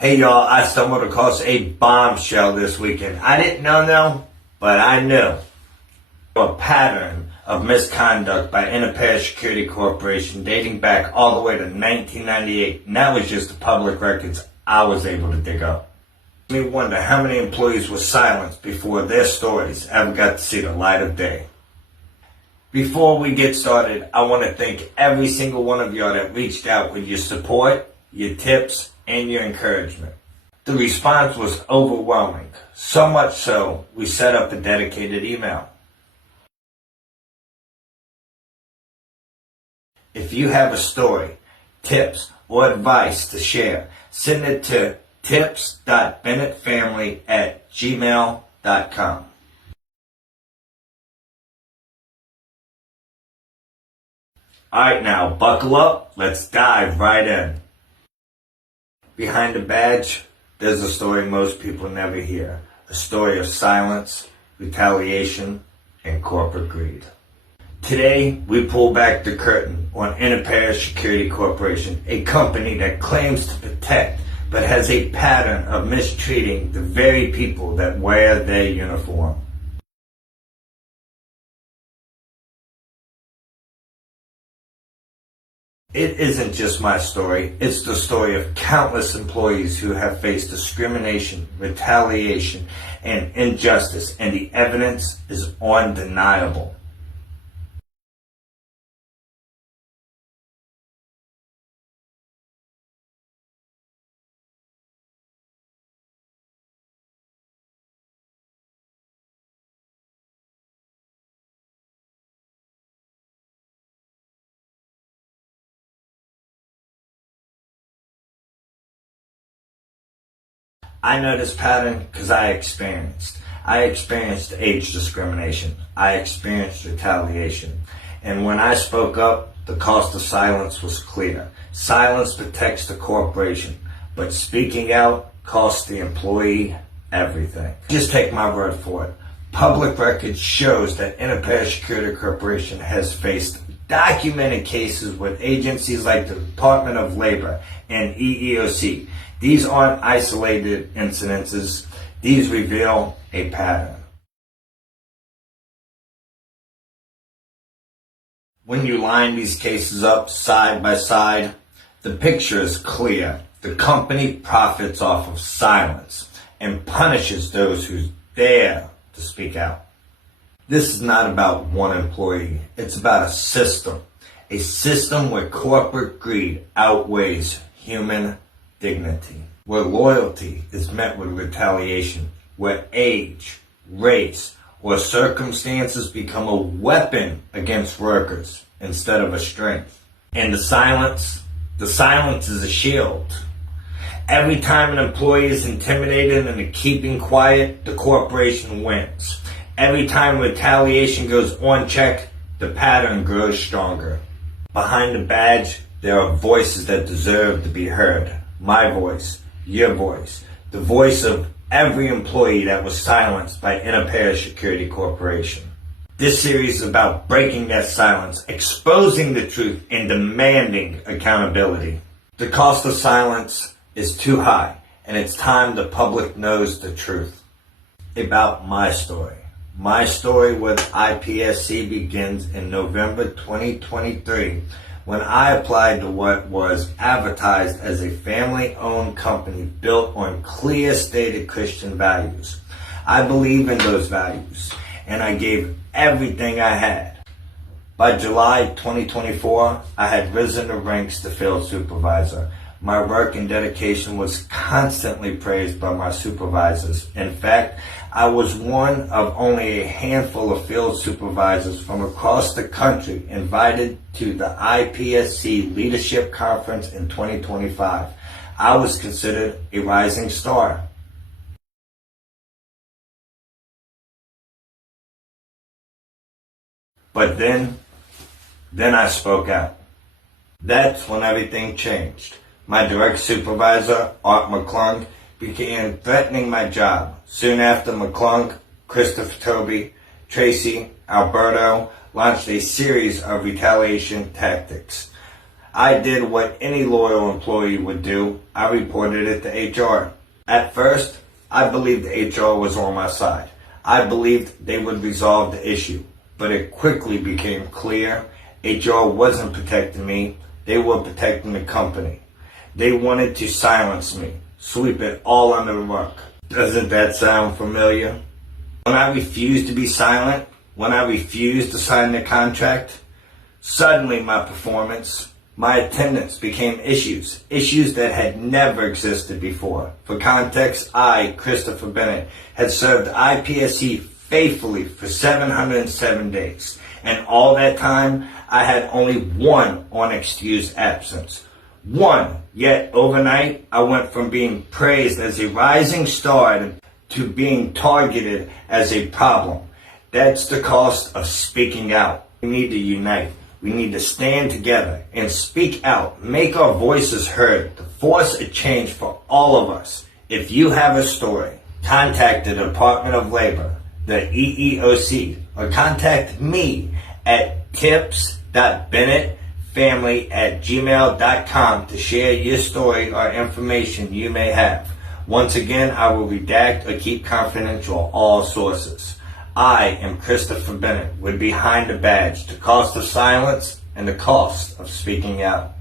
Hey y'all, I stumbled across a bombshell this weekend. I didn't know though, but I knew. A pattern of misconduct by Interpair Security Corporation dating back all the way to 1998, and that was just the public records I was able to dig up. Me wonder how many employees were silenced before their stories ever got to see the light of day. Before we get started, I want to thank every single one of y'all that reached out with your support, your tips, and your encouragement. The response was overwhelming, so much so we set up a dedicated email. If you have a story, tips, or advice to share, send it to tips.bennettfamily@gmail.com. Alright now, buckle up, let's dive right in. Behind the badge, there's a story most people never hear. A story of silence, retaliation, and corporate greed. Today, we pull back the curtain on Interpair Security Corporation, a company that claims to protect but has a pattern of mistreating the very people that wear their uniform. It isn't just my story, it's the story of countless employees who have faced discrimination, retaliation, and injustice, and the evidence is undeniable. I know this pattern because I experienced age discrimination. I experienced retaliation. And when I spoke up, the cost of silence was clear. Silence protects the corporation, but speaking out costs the employee everything. Just take my word for it. Public record shows that Interpair Security Corporation has faced documented cases with agencies like the Department of Labor and EEOC. These aren't isolated incidences. These reveal a pattern. When you line these cases up side by side, the picture is clear. The company profits off of silence and punishes those who dare to speak out. This is not about one employee. It's about a system where corporate greed outweighs human dignity, where loyalty is met with retaliation, where age, race, or circumstances become a weapon against workers instead of a strength. And the silence is a shield. Every time an employee is intimidated into keeping quiet, the corporation wins. Every time retaliation goes unchecked, the pattern grows stronger. Behind the badge, there are voices that deserve to be heard. My voice, your voice, the voice of every employee that was silenced by Interpair Security Corporation. This series is about breaking that silence, exposing the truth, and demanding accountability. The cost of silence is too high, and it's time the public knows the truth. About my story. My story with IPSC begins in November 2023 when I applied to what was advertised as a family-owned company built on clear stated Christian values. I believe in those values, and I gave everything I had. By July 2024, I had risen the ranks to field supervisor. My work and dedication was constantly praised by my supervisors. In fact, I was one of only a handful of field supervisors from across the country invited to the IPSC Leadership Conference in 2025. I was considered a rising star. But then I spoke out. That's when everything changed. My direct supervisor, Art McClung, began threatening my job. Soon after McClung, Christopher Toby, Tracy, Alberto launched a series of retaliation tactics. I did what any loyal employee would do. I reported it to HR. At first, I believed HR was on my side. I believed they would resolve the issue. But it quickly became clear HR wasn't protecting me. They were protecting the company. They wanted to silence me, sweep it all under the rug. Doesn't that sound familiar? When I refused to be silent, when I refused to sign the contract, suddenly my performance, my attendance became issues that had never existed before. For context, I, Christopher Bennett, had served IPSC faithfully for 707 days. And all that time, I had only one unexcused absence. One. Yet overnight, I went from being praised as a rising star to being targeted as a problem. That's the cost of speaking out. We need to unite. We need to stand together and speak out, make our voices heard, to force a change for all of us. If you have a story, contact the Department of Labor, the EEOC, or contact me at tips.bennettfamily@gmail.com to share your story or information you may have. Once again, I will redact or keep confidential all sources. I am Christopher Bennett, with Behind the Badge, the cost of silence and the cost of speaking out.